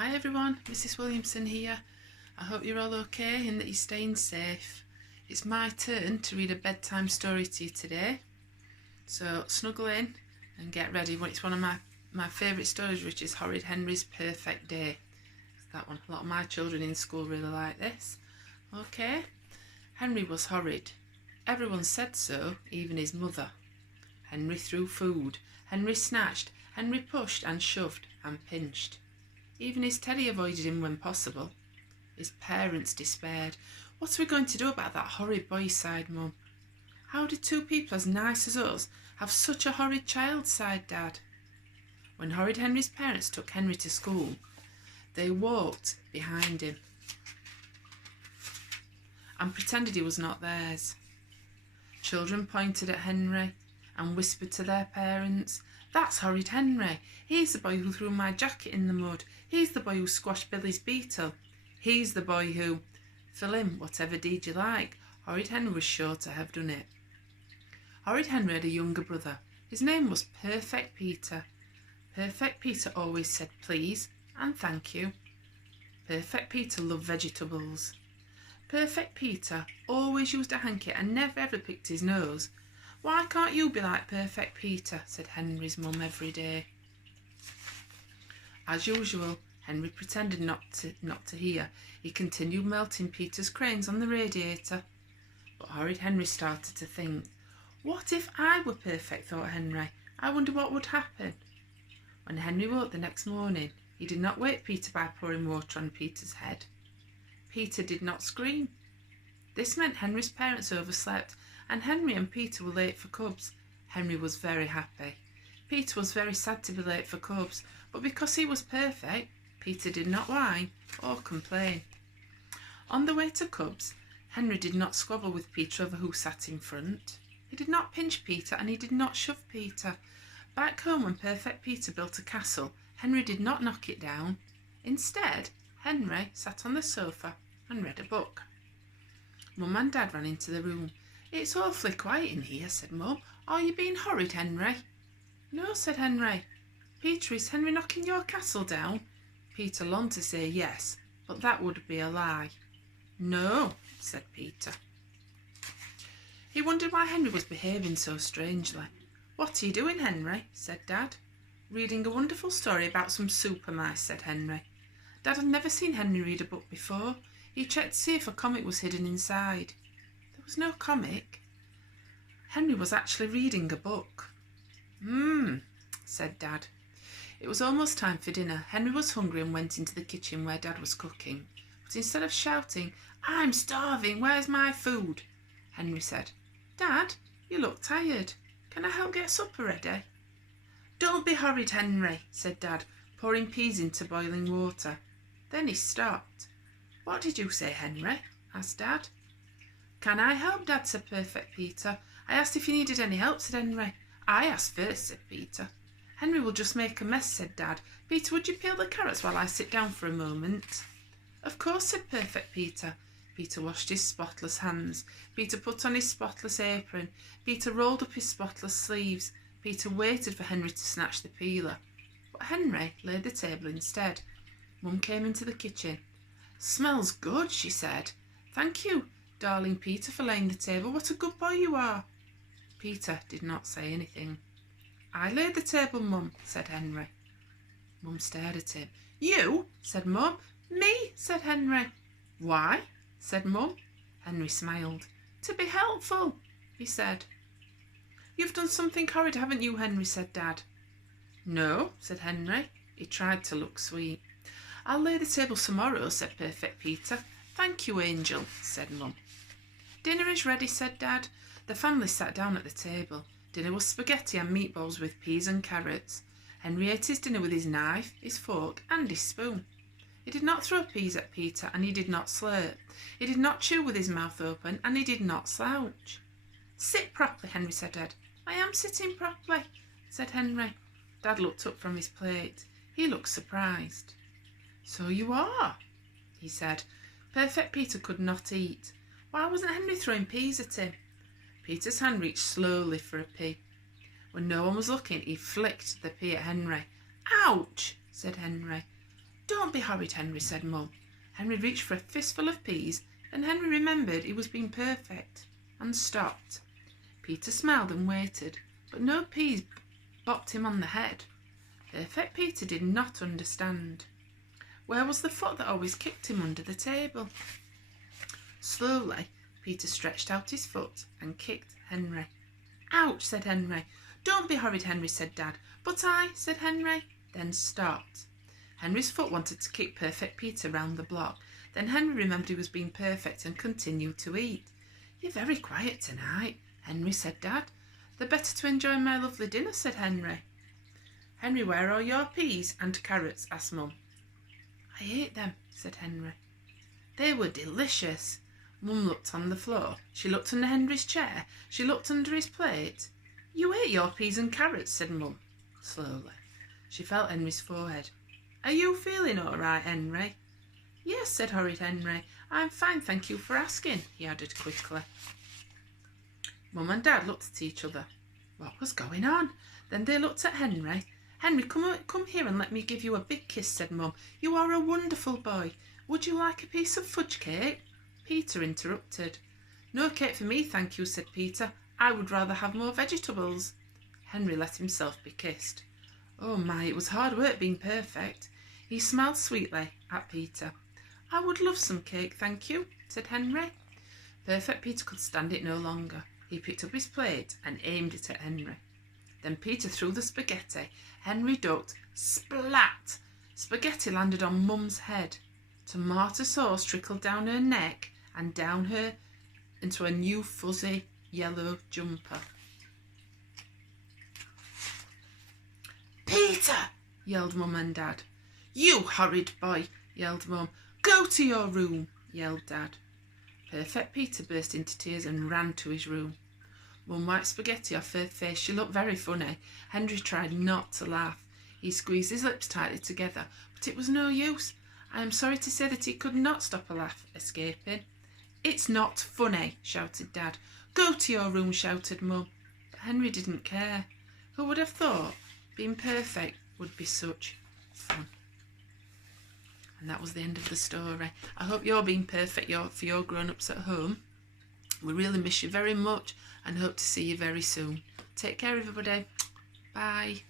Hi everyone, Mrs Williamson here. I hope you're all okay and that you're staying safe. It's my turn to read a bedtime story to you today. So snuggle in and get ready. It's one of my favourite stories, which is Horrid Henry's Perfect Day. That one. A lot of my children in school really like this. Okay. Henry was horrid. Everyone said so, even his mother. Henry threw food. Henry snatched. Henry pushed and shoved and pinched. Even his Teddy avoided him when possible. His parents despaired. What are we going to do about that horrid boy, sighed Mum. How did two people as nice as us have such a horrid child, sighed Dad. When Horrid Henry's parents took Henry to school, they walked behind him and pretended he was not theirs. Children pointed at Henry and whispered to their parents, "That's Horrid Henry. He's the boy who threw my jacket in the mud. He's the boy who squashed Billy's beetle. He's the boy who..." Fill in whatever deed you like. Horrid Henry was sure to have done it. Horrid Henry had a younger brother. His name was Perfect Peter. Perfect Peter always said please and thank you. Perfect Peter loved vegetables. Perfect Peter always used a hanky and never ever picked his nose. "Why can't you be like Perfect Peter?" said Henry's mum every day. As usual, Henry pretended not to hear. He continued melting Peter's cranes on the radiator. But Horrid Henry started to think. What if I were perfect, thought Henry. I wonder what would happen. When Henry woke the next morning, he did not wake Peter by pouring water on Peter's head. Peter did not scream. This meant Henry's parents overslept, and Henry and Peter were late for Cubs. Henry was very happy. Peter was very sad to be late for Cubs, but because he was perfect, Peter did not whine or complain. On the way to Cubs, Henry did not squabble with Peter over who sat in front. He did not pinch Peter and he did not shove Peter. Back home, when Perfect Peter built a castle, Henry did not knock it down. Instead, Henry sat on the sofa and read a book. Mum and Dad ran into the room. "It's awfully quiet in here," said Mum. "Are you being horrid, Henry?" "No," said Henry. "Peter, is Henry knocking your castle down?" Peter longed to say yes, but that would be a lie. "No," said Peter. He wondered why Henry was behaving so strangely. "What are you doing, Henry?" said Dad. "Reading a wonderful story about some super mice," said Henry. Dad had never seen Henry read a book before. He checked to see if a comic was hidden inside. There was no comic. Henry was actually reading a book. Said Dad. It was almost time for dinner. Henry was hungry and went into the kitchen where Dad was cooking. But instead of shouting, "I'm starving, where's my food?" Henry said, "Dad, you look tired. Can I help get supper ready?" "Don't be horrid, Henry," said Dad, pouring peas into boiling water. Then he stopped. "What did you say, Henry?" asked Dad. "Can I help, Dad?" said Perfect Peter. "I asked if you needed any help," said Henry. "I asked first," said Peter. "Henry will just make a mess," said Dad. "Peter, would you peel the carrots while I sit down for a moment?" "Of course," said Perfect Peter. Peter washed his spotless hands. Peter put on his spotless apron. Peter rolled up his spotless sleeves. Peter waited for Henry to snatch the peeler. But Henry laid the table instead. Mum came into the kitchen. "Smells good," she said. "Thank you, darling Peter, for laying the table. What a good boy you are." Peter did not say anything. "I laid the table, Mum," said Henry. Mum stared at him. "You?" said Mum. "Me?" said Henry. "Why?" said Mum. Henry smiled. "To be helpful," he said. "You've done something horrid, haven't you, Henry?" said Dad. "No," said Henry. He tried to look sweet. "I'll lay the table tomorrow," said Perfect Peter. "Thank you, Angel," said Mum. "Dinner is ready," said Dad. The family sat down at the table. Dinner was spaghetti and meatballs with peas and carrots. Henry ate his dinner with his knife, his fork and his spoon. He did not throw peas at Peter and he did not slurp. He did not chew with his mouth open and he did not slouch. "Sit properly," Henry said to Dad. "I am sitting properly," said Henry. Dad looked up from his plate. He looked surprised. "So you are," he said. Perfect Peter could not eat. Why wasn't Henry throwing peas at him? Peter's hand reached slowly for a pea. When no one was looking, he flicked the pea at Henry. "Ouch!" said Henry. Don't be horrid, Henry, said Mum. Henry reached for a fistful of peas, then Henry remembered he was being perfect and stopped. Peter smiled and waited, but no peas bopped him on the head. Perfect Peter did not understand. Where was the foot that always kicked him under the table? Slowly, Peter stretched out his foot and kicked Henry. Ouch, said Henry. Don't be horrid, Henry, said Dad. But I, said Henry, then stopped. Henry's foot wanted to kick Perfect Peter round the block. Then Henry remembered he was being perfect and continued to eat. You're very quiet tonight, Henry, said Dad. The better to enjoy my lovely dinner, said Henry. Henry, where are your peas and carrots? Asked Mum. I ate them, said Henry. They were delicious. Mum looked on the floor. She looked under Henry's chair. She looked under his plate. You ate your peas and carrots, said Mum, slowly. She felt Henry's forehead. Are you feeling all right, Henry? Yes, said Horrid Henry. I'm fine, thank you for asking, he added quickly. Mum and Dad looked at each other. What was going on? Then they looked at Henry. Henry, come here and let me give you a big kiss, said Mum. You are a wonderful boy. Would you like a piece of fudge cake? Peter interrupted. No cake for me, thank you, said Peter. I would rather have more vegetables. Henry let himself be kissed. Oh my, it was hard work being perfect. He smiled sweetly at Peter. I would love some cake, thank you, said Henry. Perfect Peter could stand it no longer. He picked up his plate and aimed it at Henry. Then Peter threw the spaghetti. Henry ducked. Splat! Spaghetti landed on Mum's head. Tomato sauce trickled down her neck and down her into a new fuzzy yellow jumper. Peter! Yelled Mum and Dad. You horrid boy! Yelled Mum. Go to your room! Yelled Dad. Perfect Peter burst into tears and ran to his room. Mum wiped spaghetti off her face. She looked very funny. Henry tried not to laugh. He squeezed his lips tightly together, but it was no use. I am sorry to say that he could not stop a laugh escaping. It's not funny, shouted Dad. Go to your room, shouted Mum. But Henry didn't care. Who would have thought being perfect would be such fun? And that was the end of the story. I hope you're being perfect for your grown-ups at home. We really miss you very much and hope to see you very soon. Take care, everybody. Bye.